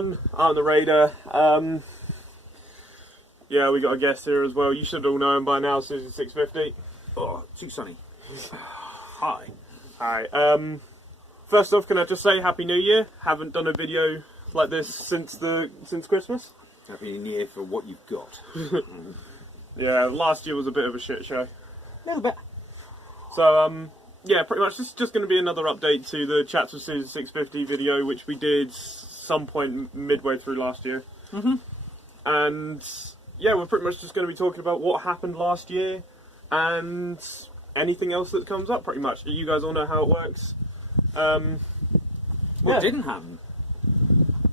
everyone. I'm the Raider. Yeah, we got a guest here as well. You should all know him by now, Suzy 650. Oh, too sunny. Hi. Hi. First off, can I just say Happy New Year? Haven't done a video like this since Christmas. Happy New Year for what you've got. Yeah, last year was a bit of a shit show. A little bit. So, yeah, pretty much this is just going to be another update to the Chats with Suzy 650 video, which we did some point midway through last year. And yeah, we're pretty much just going to be talking about what happened last year and anything else that comes up, pretty much. You guys all know how it works. What didn't happen?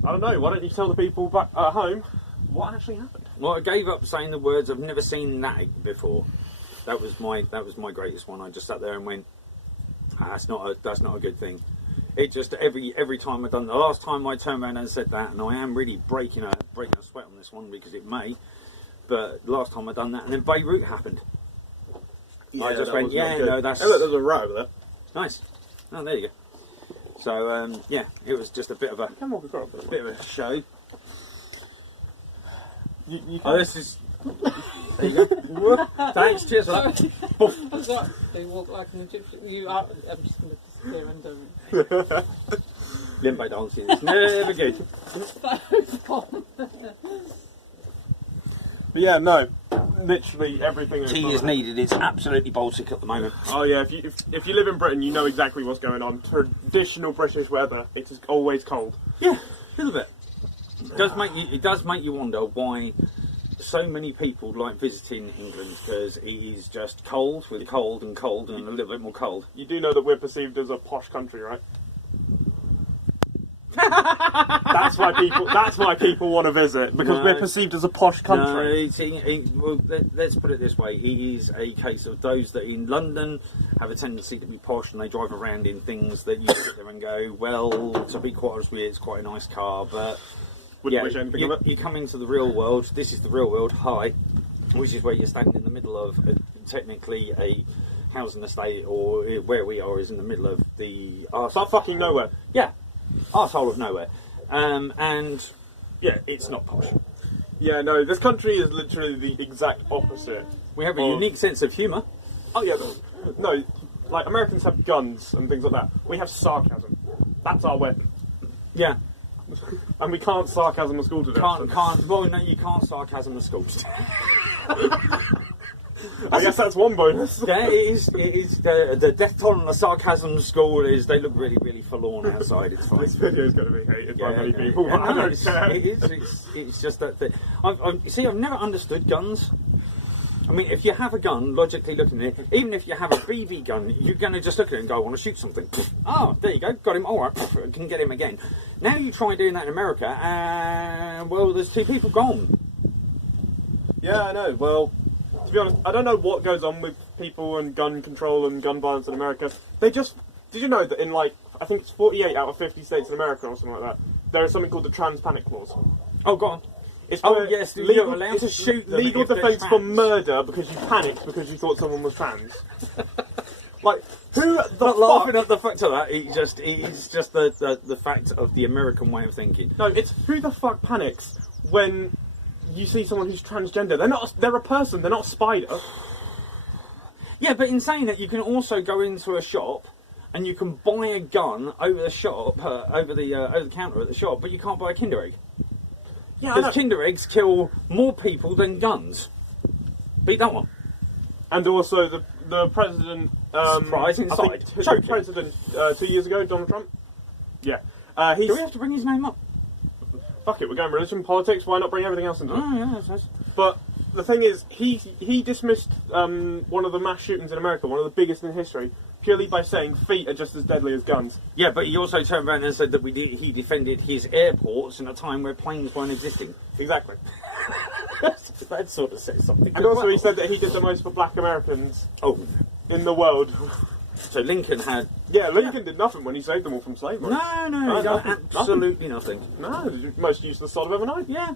I don't know. Why don't you tell the people back at home what actually happened? Well, I gave up saying the words "I've never seen that" before. That was my greatest one. I just sat there and went, that's not a good thing. It just every time I've done. The last time I turned around and said that, and I am really breaking a sweat on this one because it may. But last time I've done that, and then Beirut happened. Yeah, I just went, yeah, no, that's... Oh, look, there's a rat over there. Nice. Oh, there you go. So, yeah, it was just a bit of a show. You oh, this is... There you go. Thanks, cheers for that. They walk like an Egyptian. I'm just going to disappear under. Limbo dancing is never good. But yeah, no, literally everything. Tea is needed. It's absolutely Baltic at the moment. Oh yeah, if you live in Britain, you know exactly what's going on. Traditional British weather, it is always cold. Yeah, a little bit. It does make you wonder why so many people like visiting England, because it is just cold with cold and cold and a little bit more cold. You do know that we're perceived as a posh country, right? That's why people want to visit, because we're perceived as a posh country. Well, let's put it this way: it is a case of those that in London have a tendency to be posh, and they drive around in things that you sit there and go, well, to be quite honest with you, it's quite a nice car, but wouldn't wish anything of it. You come into the real world. This is the real world. Hi, which is where you're standing in the middle of technically a housing estate, or where we are is in the middle of the Start fucking nowhere. Yeah. Arsehole of nowhere, and yeah, it's not posh. Yeah, no, this country is literally the exact opposite. We have a unique sense of humour. Oh yeah, no, like Americans have guns and things like that. We have sarcasm. That's our weapon. Yeah, and we can't sarcasm a school to death. Well, no, you can't sarcasm the schools. I guess that's one bonus. Yeah, it is the death toll on the sarcasm school is they look really, really forlorn outside. It's fine. This video is going to be hated by many people. Yeah, no, it's just that thing. You see, I've never understood guns. I mean, if you have a gun, logically looking at it, even if you have a BB gun, you're going to just look at it and go, I want to shoot something. Oh, there you go, got him, alright, I can get him again. Now you try doing that in America, and, well, there's 2 people gone. Yeah, I know, well, to be honest, I don't know what goes on with people and gun control and gun violence in America. Did you know that in, like, I think it's 48 out of 50 states in America or something like that, there is something called the trans panic clause. Oh, go on. It's yes, you're allowed to shoot them. Legal defence for murder because you panicked because you thought someone was trans. Like, who the fuck? Laughing at the fact of that, it's just the fact of the American way of thinking. No, it's who the fuck panics when you see someone who's transgender. They're a person, they're not a spider. Yeah, but in saying that, you can also go into a shop and you can buy a gun over the shop, over the counter at the shop, but you can't buy a Kinder Egg. Yeah, because Kinder Eggs kill more people than guns. Beat that one. And also the president. Surprise inside. The president 2 years ago, Donald Trump. Yeah. Do we have to bring his name up? Fuck it, we're going religion, politics. Why not bring everything else into it? Oh yeah, that's nice. But the thing is, he dismissed one of the mass shootings in America, one of the biggest in history, purely by saying feet are just as deadly as guns. Yeah, but he also turned around and said that he defended his airports in a time where planes weren't existing. Exactly. That sort of says something. And also he said that he did the most for black Americans in the world. So Lincoln had... Yeah, Lincoln did nothing when he saved them all from slavery. No, he done absolutely nothing. No, the most useless sod I've ever known. Yeah.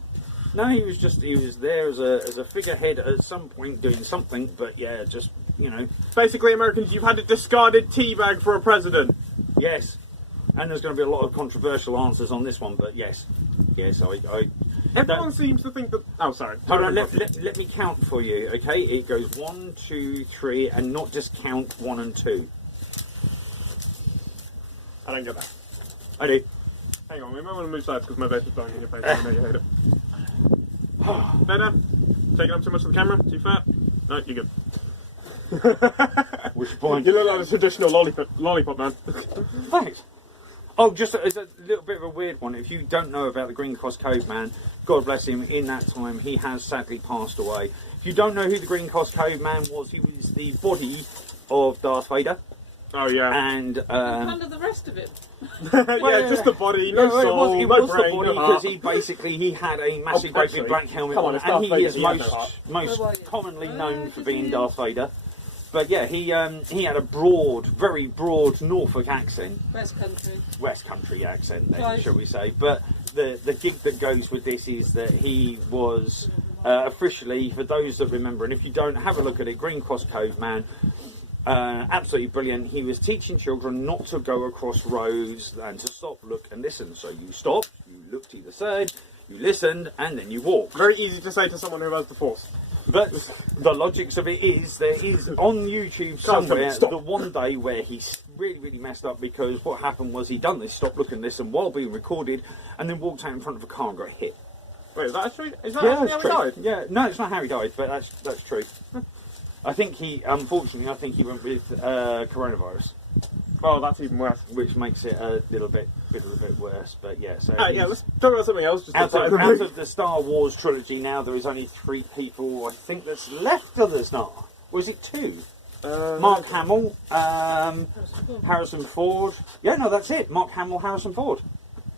No, he was there as a figurehead at some point doing something, but yeah, just, you know. Basically, Americans, you've had a discarded teabag for a president. Yes. And there's going to be a lot of controversial answers on this one, but yes. Yes, Everyone seems to think that. Oh, sorry. Hold on, let me count for you, okay? It goes 1, 2, 3, and not just count 1 and 2. I don't get that. I do. Hang on, we might want to move sides because my vape is blowing in your face. I know you hate it. Better? Taking up too much of the camera? Too fat? No, you're good. Which point? You look like a traditional lollipop man. Thanks. Oh, just as a little bit of a weird one. If you don't know about the Green Cross Cove man, God bless him, in that time he has sadly passed away. If you don't know who the Green Cross Cove man was, he was the body of Darth Vader. Oh, yeah. And under the rest of it. Yeah, just the body, no soul, it no was brain, the body, no heart. because he had a massive great big black helmet Come on, on, it's and Darth he Vader, is he has no heart. most commonly known for being Darth Vader. But yeah, he had a broad, very broad Norfolk accent. West Country accent, then, Right. shall we say. But the gig that goes with this is that he was officially, for those that remember, and if you don't, have a look at it, Green Cross Cove man, absolutely brilliant. He was teaching children not to go across roads and to stop, look and listen. So you stopped, you looked either side, you listened, and then you walked. Very easy to say to someone who has the Force. But the logics of it is, there is on YouTube somewhere the one day where he really, really messed up, because what happened was he done this stop, look and listen while being recorded, and then walked out in front of a car and got hit. Wait, is that actually? Is that Yeah, actually that's how true. he died? Yeah, no, it's not how he died, but that's true. I think unfortunately, he went with coronavirus. Oh, that's even worse. Which makes it a little bit worse, but yeah. So Yeah, let's talk about something else. Just out of the Star Wars trilogy, now there is only 3 people I think that's left of the Star. Was it 2? Mark Hamill, Harrison Ford. Yeah, no, that's it. Mark Hamill, Harrison Ford.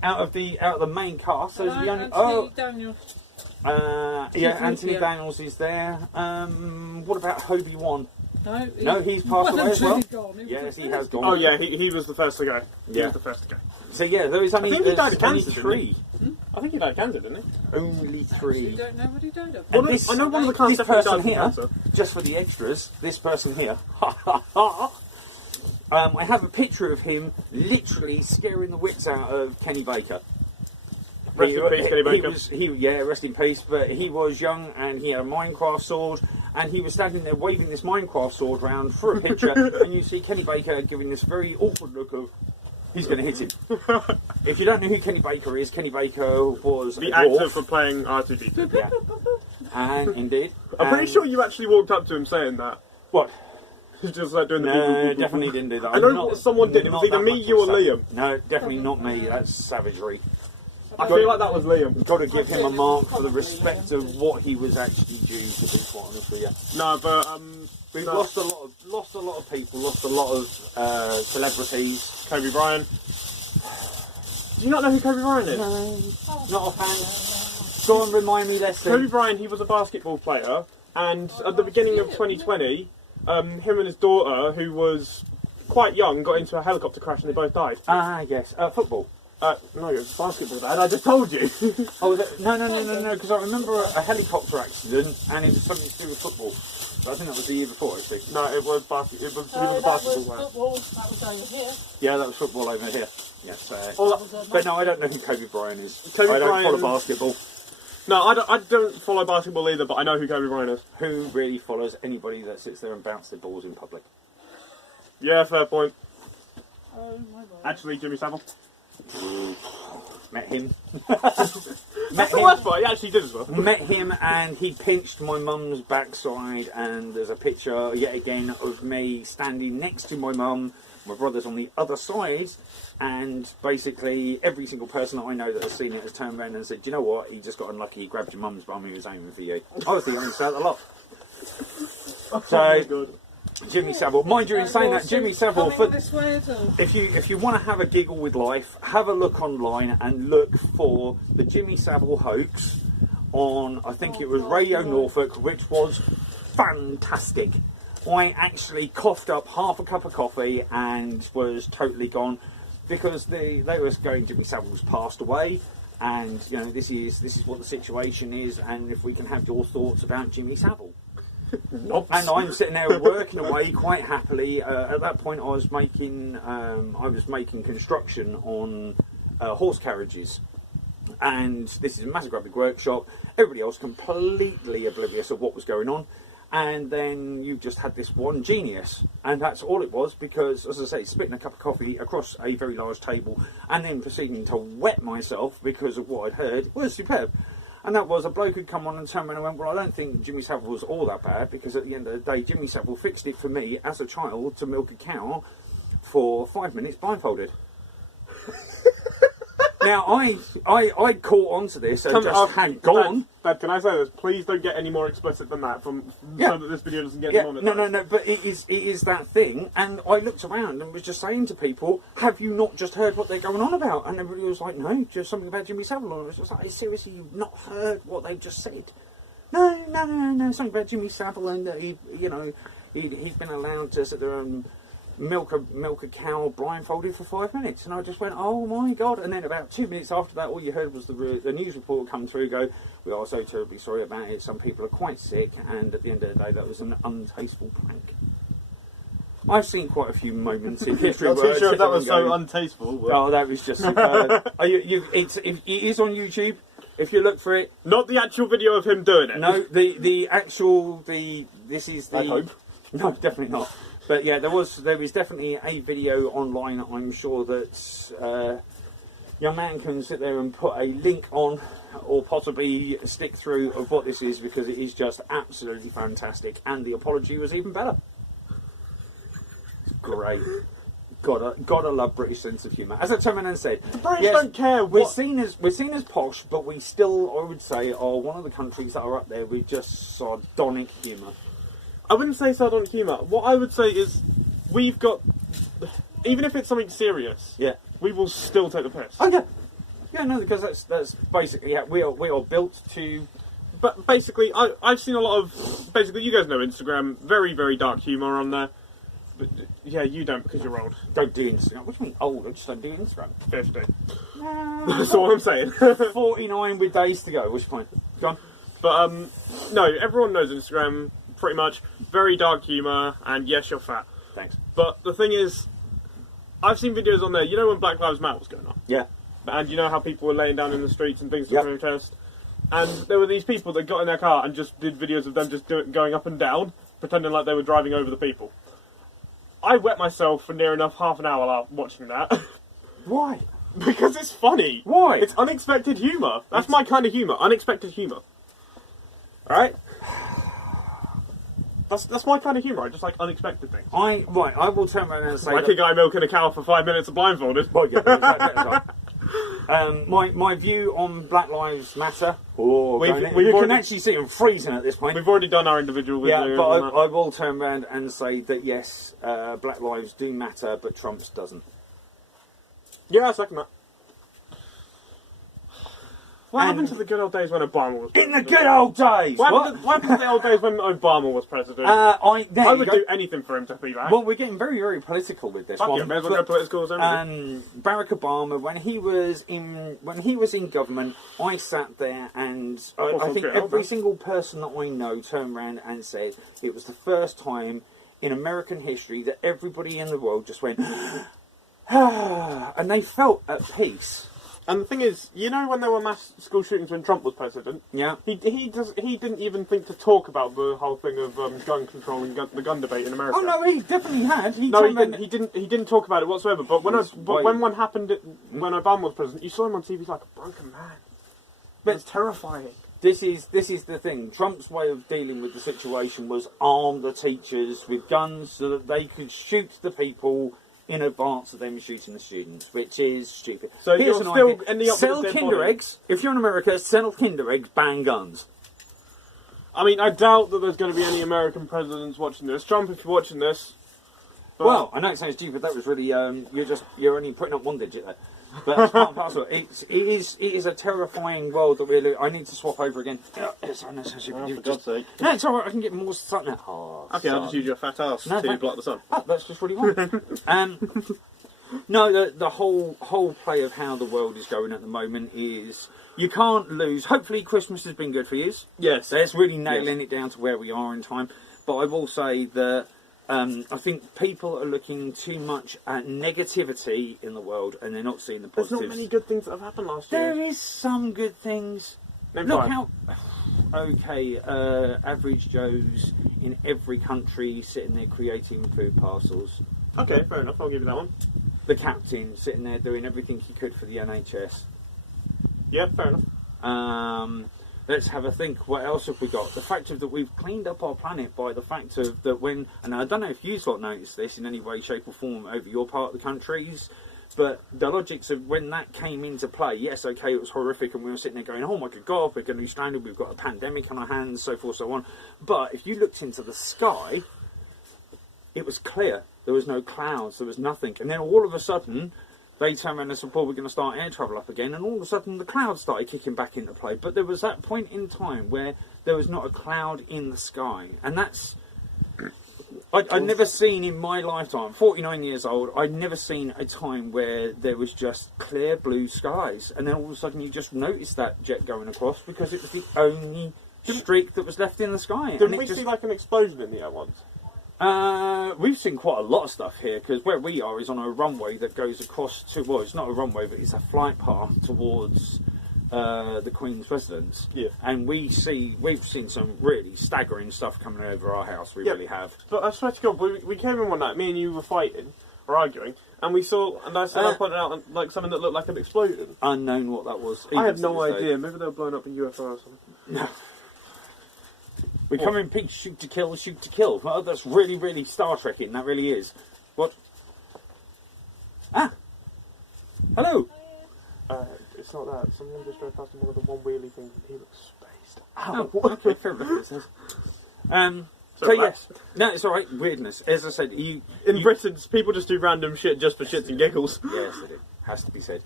Out of the main cast, so the only. Daniels. Yeah, Anthony Daniels is there. What about Obi-Wan? No, he's passed away as well. Yes, he has gone. Oh yeah, he was the first to go. He was the first to go. So yeah, there is only, I think he died of only cancer, 3. I think he died of cancer, didn't he? Only 3. You don't know what he died of. And this, I know one of the cast this definitely person died here, of cancer. just for the extras, this person here, I have a picture of him literally scaring the wits out of Kenny Baker. Rest in peace, Kenny Baker. Rest in peace, but he was young and he had a Minecraft sword, and he was standing there waving this Minecraft sword around for a picture, and you see Kenny Baker giving this very awkward look of, he's going to hit him. If you don't know who Kenny Baker is, Kenny Baker was the a actor dwarf. for playing R2D2. Yeah. And indeed. I'm pretty sure you actually walked up to him saying that. What? Just like doing the No, definitely didn't do that. I know someone did. It was either me, you, or Liam. No, definitely not me. That's savagery. I feel like that was Liam. You've got to give him a mark for the respect of what he was actually due, to be quite honest with you. No, but we've lost a lot of people, lost a lot of celebrities. Kobe Bryant. Do you not know who Kobe Bryant is? No, not a fan. Go on, remind me, Leslie. Kobe Bryant, he was a basketball player, and at the beginning of 2020, him and his daughter, who was quite young, got into a helicopter crash and they both died. Ah, yes. Football. No, it was basketball, Dad. I just told you. Oh, no, because I remember a helicopter accident and it was something to do with football. But I think that was the year before, actually. No, it was basketball. He was a basketball player. Football. That was over here. Yeah, that was football over here. Yes, Oh, but no, I don't know who Kobe Bryant is. Kobe I don't Bryant- follow basketball. No, I don't follow basketball either, but I know who Kobe Bryant is. Who really follows anybody that sits there and bounces their balls in public? Yeah, fair point. Oh my God. Actually, Jimmy Savile. Met him. That's the worst part, he actually did as well. Met him and he pinched my mum's backside, and there's a picture yet again of me standing next to my mum. My brother's on the other side, and basically every single person that I know that has seen it has turned around and said, "Do you know what? He just got unlucky. He grabbed your mum's bum. He was aiming for you." I was the youngest out of the lot. So, Jimmy Savile. Mind you, in saying that, Jimmy Savile, for, if you want to have a giggle with life, have a look online and look for the Jimmy Savile hoax on, I think it was Radio Norfolk, which was fantastic. I actually coughed up half a cup of coffee and was totally gone, because they were going, Jimmy Savile's passed away, and you know, this is what the situation is, and if we can have your thoughts about Jimmy Savile. Nope. And I'm sitting there working away quite happily. At that point, I was making construction on horse carriages. And this is a massive graphic workshop. Everybody else completely oblivious of what was going on. And then you just had this one genius. And that's all it was, because, as I say, spitting a cup of coffee across a very large table and then proceeding to wet myself because of what I'd heard was superb. And that was a bloke who'd come on and turned around and went, well, I don't think Jimmy Savile was all that bad, because at the end of the day, Jimmy Savile fixed it for me as a child to milk a cow for 5 minutes blindfolded. Now, I caught onto this and had gone. Dad, can I say this? Please don't get any more explicit than that, so that this video doesn't get demonetized. No, but it is that thing. And I looked around and was just saying to people, have you not just heard what they're going on about? And everybody was like, no, just something about Jimmy Savile. And I was just like, seriously, you've not heard what they've just said? No, something about Jimmy Savile, and that he's been allowed to sit there and milk a cow blindfolded for 5 minutes. And I just went, oh my God. And then about 2 minutes after that, all you heard was the news report come through, go, we are so terribly sorry about it, some people are quite sick, and at the end of the day that was an untasteful prank. I've seen quite a few moments in history I'm where not too sure if that was so untasteful, but... Oh, that was just superb. It is on YouTube if you look for it. Not the actual video of him doing it. No, this is the... I hope. No, definitely not. But yeah, there is definitely a video online. I'm sure that young man can sit there and put a link on, or possibly stick through, of what this is, because it is just absolutely fantastic. And the apology was even better. It's great. Gotta love British sense of humour. As that Terminator said, British don't care. We're seen as posh, but we still, I would say, are one of the countries that are up there with just sardonic humour. I wouldn't say sardonic humour. What I would say is, we've got, even if it's something serious, we will still take the piss. Oh yeah, no, because that's basically how we are built to. But basically, I've seen a lot of, basically, you guys know Instagram, very, very dark humour on there. But yeah, you don't, because you're old. Don't do Instagram. What do you mean old? I just don't do Instagram. 50. That's all I'm saying. 49 with days to go. What's your point? Go on. But no, everyone knows Instagram. Pretty much, very dark humour, and yes, you're fat. Thanks. But the thing is, I've seen videos on there, you know when Black Lives Matter was going on? Yeah. And you know how people were laying down in the streets and things to protest? And there were these people that got in their car and just did videos of them just going up and down, pretending like they were driving over the people. I wet myself for near enough half an hour watching that. Why? Because it's funny. Why? It's unexpected humour. That's my kind of humour. Unexpected humour. Alright? That's my kind of humour. I just like unexpected things. I will turn around and say like a guy milking a cow for 5 minutes blindfolded. Well, yeah, my view on Black Lives Matter. You can actually see them freezing at this point. We've already done our individual videos. Yeah, but I will turn around and say that yes, Black Lives do matter, but Trump's doesn't. Yeah, I second that. What happened to the good old days when Obama was president? In the good old days! What happened to the old days when Obama was president? I would do anything for him to be back. Well, we're getting very, very political with this one. Yeah, may as well go political as Barack Obama, when he was in government, I sat there and I think every single person that I know turned around and said it was the first time in American history that everybody in the world just went, and they felt at peace. And the thing is, you know when there were mass school shootings when Trump was president? Yeah. He didn't even think to talk about the whole thing of gun control and the gun debate in America. Oh no, he definitely had. He didn't talk about it whatsoever. But when one happened when Obama was president, you saw him on TV like a broken man. But it's terrifying. This is the thing. Trump's way of dealing with the situation was arm the teachers with guns so that they could shoot the people in advance of them shooting the students, which is stupid. So here's you're still ending up sell Kinder eggs. If you're in America, sell Kinder eggs, ban guns. I mean, I doubt that there's going to be any American presidents watching this. Trump, if you're watching this... Well, I know it sounds stupid. That was really... you're only putting up one digit there. But that's part and parcel. It is a terrifying world that we're... I need to swap over again. For God's sake. No, it's alright. I can get more sun now. Oh, okay, I'll just use your fat ass to block the sun. Oh, that's just what you want. No, the whole play of how the world is going at the moment is... You can't lose. Hopefully Christmas has been good for you. Yes. That's really nailing it down to where we are in time. But I will say that I think people are looking too much at negativity in the world, and they're not seeing the positives. There's not many good things that have happened last year. There is some good things. Name Look 5. how... Okay, average Joes in every country sitting there creating food parcels. Okay, fair enough. I'll give you that one. The captain sitting there doing everything he could for the NHS. Yep, fair enough. Let's have a think. What else have we got? The fact of that we've cleaned up our planet by the fact of that when, and I don't know if you've noticed this in any way, shape or form over your part of the countries, but the logics of when that came into play, yes, okay, it was horrific and we were sitting there going, oh my good God, we're going to be stranded, we've got a pandemic on our hands, so forth, so on. But if you looked into the sky, it was clear. There was no clouds, there was nothing. And then all of a sudden, they turned around and said, well, we're going to start air travel up again. And all of a sudden, the clouds started kicking back into play. But there was that point in time where there was not a cloud in the sky. And that's... I'd never seen in my lifetime, 49 years old, I'd never seen a time where there was just clear blue skies. And then all of a sudden, you just noticed that jet going across because it was the only streak that was left in the sky. Didn't we see like an explosion in the air once? We've seen quite a lot of stuff here because where we are is on a runway that goes across to, well, it's not a runway, but it's a flight path towards the Queen's residence. Yeah. And we've seen some really staggering stuff coming over our house. We really have. But I swear to God, we came in one night, me and you were fighting, or arguing, and we saw, and I said I pointed out like something that looked like an explosion. Unknown what that was. I have no idea. Maybe they were blown up in UFO or something. No. We come in peace, shoot to kill, shoot to kill. Oh, that's really, really Star Trekking. That really is. What? Ah. Hello. It's not that. Someone just drove past him with a one-wheelie thing. He looks spaced. Oh, okay, fair enough. So yes, no, it's all right. Weirdness, as I said, in Britain, people just do random shit just for shits and giggles. Yes, they do. Has to be said.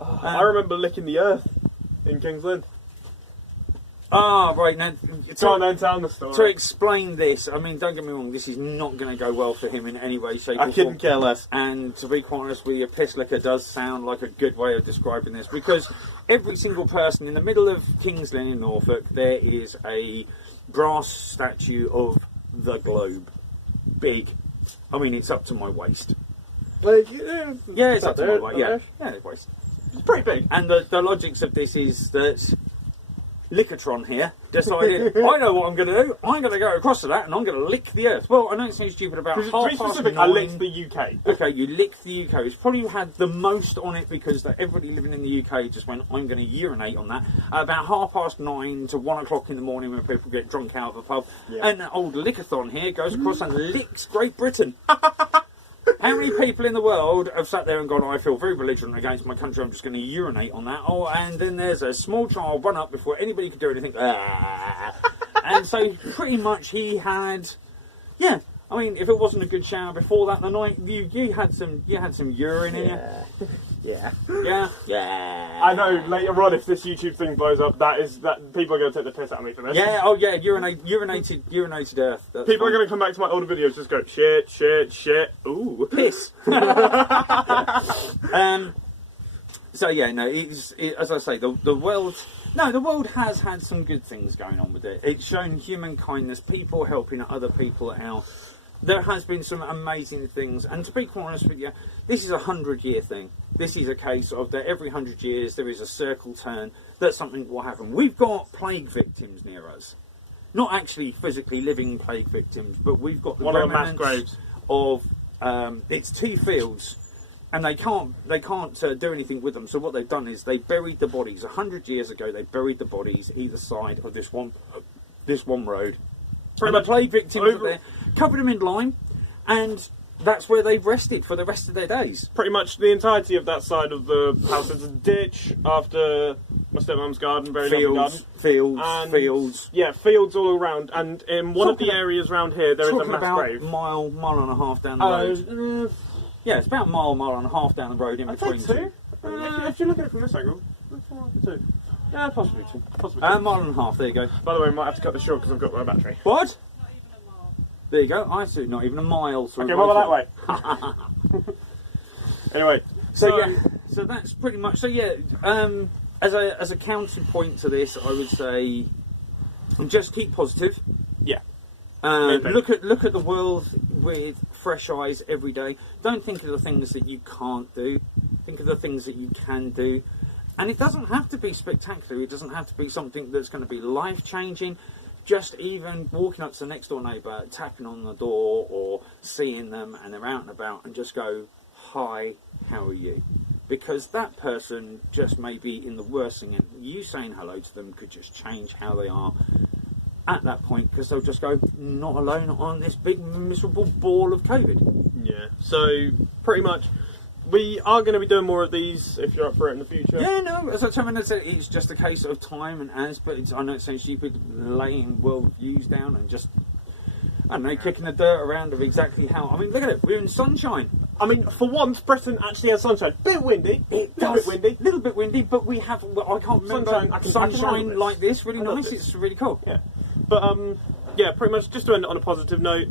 I remember licking the earth in King's Lynn. Ah, right, now... Go on then, tell the story. To explain this, I mean, don't get me wrong, this is not going to go well for him in any way, shape or form. I couldn't care less. And to be quite honest with you, piss liquor does sound like a good way of describing this, because every single person in the middle of King's Lynn in Norfolk, there is a brass statue of the globe. Big. I mean, it's up to my waist. Yeah, it's up to my waist. Yeah, it's waist. It's pretty big. And the logics of this is that Lickatron here decided, I know what I'm going to do. I'm going to go across to that and I'm going to lick the earth. Well, I know it sounds stupid about half past 9. I licked the UK. Okay, you licked the UK. It's probably had the most on it because everybody living in the UK just went, I'm going to urinate on that. At about 9:30 to 1 o'clock in the morning when people get drunk out of a pub. Yeah. And old Lickathon here goes across and licks Great Britain. How many people in the world have sat there and gone, I feel very belligerent against my country, I'm just going to urinate on that. Oh, and then there's a small child run up before anybody could do anything. And so pretty much he had, yeah, I mean, if it wasn't a good shower before that the night, you had some urine in you. Yeah. Yeah. I know, later on, if this YouTube thing blows up, that people are going to take the piss out of me for this. Yeah, oh yeah, urinated earth. That's people are fine. going to come back to my older videos just go, shit, ooh. Piss. So yeah, no, as I say, the world has had some good things going on with it. It's shown human kindness, people helping other people out. There has been some amazing things, and to be quite honest with you, this is a 100-year thing. This is a case of that every 100 years there is a circle turn that something will happen. We've got plague victims near us. Not actually physically living plague victims, but we've got the remnants mass graves of it's 2 fields, and they can't do anything with them. So what they've done is they buried the bodies 100 years ago. They buried the bodies either side of this one road. And the plague victims are there, covered them in lime, and that's where they've rested for the rest of their days. Pretty much the entirety of that side of the house is a ditch after my stepmom's garden, very lovely garden. Fields. Yeah, fields all around, and in one of the areas around here there is a mass grave. Mile and a half down the road. Yeah, it's about a mile and a half down the road in between 2. If you look at it from this angle, it's more like 2. Yeah, possibly 2. Mile and a half, there you go. By the way, I might have to cut this short because I've got my battery. What? There you go. I see, not even a mile. So okay, well, that way. Anyway, so that's pretty much. So yeah, as a counterpoint to this, I would say, just keep positive. Yeah. Look at the world with fresh eyes every day. Don't think of the things that you can't do. Think of the things that you can do. And it doesn't have to be spectacular. It doesn't have to be something that's going to be life-changing. Just even walking up to the next door neighbour, tapping on the door, or seeing them and they're out and about, and just go, "Hi, how are you?" Because that person just may be in the worst thing, and you saying hello to them could just change how they are at that point, because they'll just go, "Not alone on this big miserable ball of COVID." Yeah. So pretty much, we are going to be doing more of these if you're up for it in the future. Yeah, no, as I told you, it's just a case of time and but I know it sounds stupid, laying world views down and just, I don't know, kicking the dirt around of exactly how. I mean, look at it, we're in sunshine. I mean, for once, Britain actually has sunshine. Bit windy. Little bit windy, but we have. Well, I can't remember sunshine like this. Really nice. It's really cool. Yeah, but yeah, pretty much just to end it on a positive note.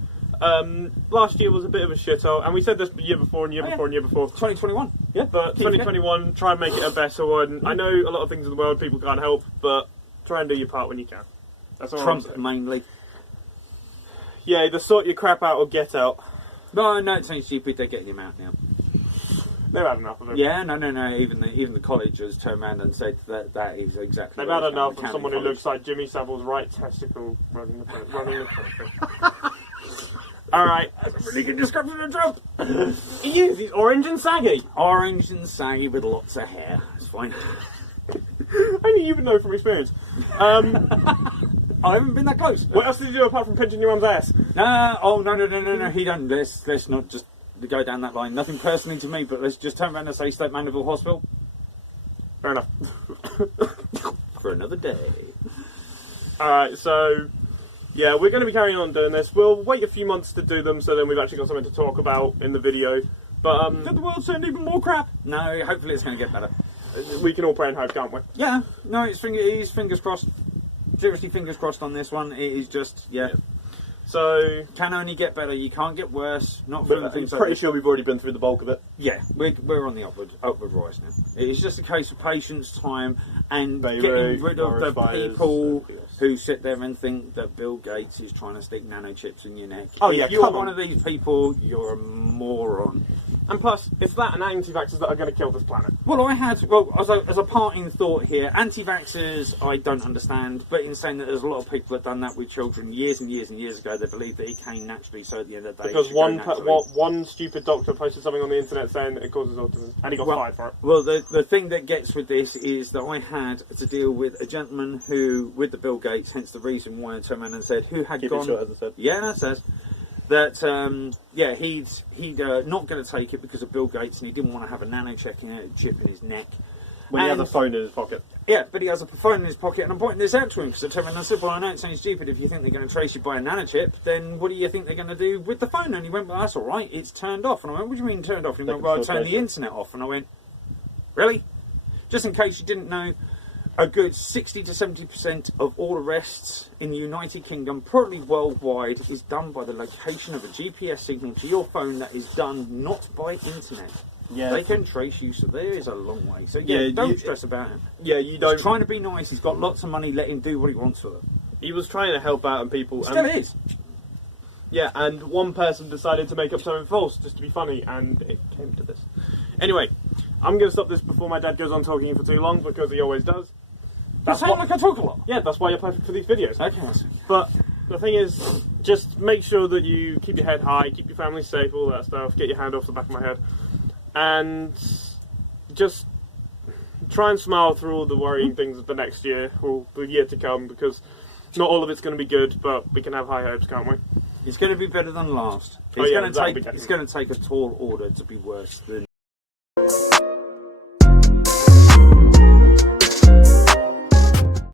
Last year was a bit of a shithole, and we said this year before and year before and year before. 2021. Yeah, but 2021, try and make it a better one. I know a lot of things in the world people can't help, but try and do your part when you can. That's all. Trump mainly. Yeah, either sort your crap out or get out. No, it sounds stupid. They're getting him out now. They've had enough of it. Yeah, no. Even the college has turned around and said that is exactly. They've had enough of someone who looks like Jimmy Savile's right testicle running the country. Alright. That's a really good description of Trump. He is. He's orange and saggy. Orange and saggy with lots of hair. It's fine. Only you would know from experience. I haven't been that close. What else did you do apart from pinching your mum's ass? No. He done this. Let's not just go down that line. Nothing personally to me, but let's just turn around and say State Mandeville Hospital. Fair enough. For another day. Alright, so yeah, we're going to be carrying on doing this. We'll wait a few months to do them, so then we've actually got something to talk about in the video. But did the world send even more crap? No, hopefully it's going to get better. We can all pray and hope, can't we? Yeah, no, it's fingers crossed. Seriously, fingers crossed on this one. It is just, yeah. So can only get better. You can't get worse. Not from the things. I'm pretty sure we've already been through the bulk of it. Yeah, we're on the upward rise now. It's just a case of patience, time, and getting rid of the people who sit there and think that Bill Gates is trying to stick nanochips in your neck. Oh yeah, if you're one of these people, you're a moron. And plus, it's that and anti-vaxxers that are going to kill this planet. Well, as a parting thought here, anti-vaxxers I don't understand, but in saying that there's a lot of people that done that with children years and years and years ago, they believe that it came naturally, so at the end of the day... Because one stupid doctor posted something on the internet saying that it causes autism, and he got fired for it. Well, the thing that gets with this is that I had to deal with a gentleman who, with the Bill Gates, hence the reason why I turned around and said, who had Keep gone... it short, as I said. Yeah, that says... That, yeah, he'd not going to take it because of Bill Gates, and he didn't want to have a nanochip in his neck. When he has a phone in his pocket. Yeah, but he has a phone in his pocket, and I'm pointing this out to him, because I told him, and I said, well, I know it sounds stupid, if you think they're going to trace you by a nanochip, then what do you think they're going to do with the phone? And he went, well, that's all right, it's turned off. And I went, what do you mean turned off? And he went, well, I turned the internet off. And I went, really? Just in case you didn't know, a good 60 to 70% of all arrests in the United Kingdom, probably worldwide, is done by the location of a GPS signal to your phone that is done not by internet. Yeah, they can trace you, so there is a long way. So yeah, don't stress about it. Yeah, you don't. He's trying to be nice. He's got lots of money. Let him do what he wants with it. He was trying to help out and people. Still is. Yeah, and one person decided to make up something false just to be funny, and it came to this. Anyway, I'm going to stop this before my dad goes on talking for too long, because he always does. That's why like I talk a lot. Yeah, that's why you're perfect for these videos. Okay. But the thing is, just make sure that you keep your head high, keep your family safe, all that stuff. Get your hand off the back of my head, and just try and smile through all the worrying things of the next year or the year to come, because not all of it's going to be good, but we can have high hopes, can't we? It's going to be better than last. It's going to take a tall order to be worse than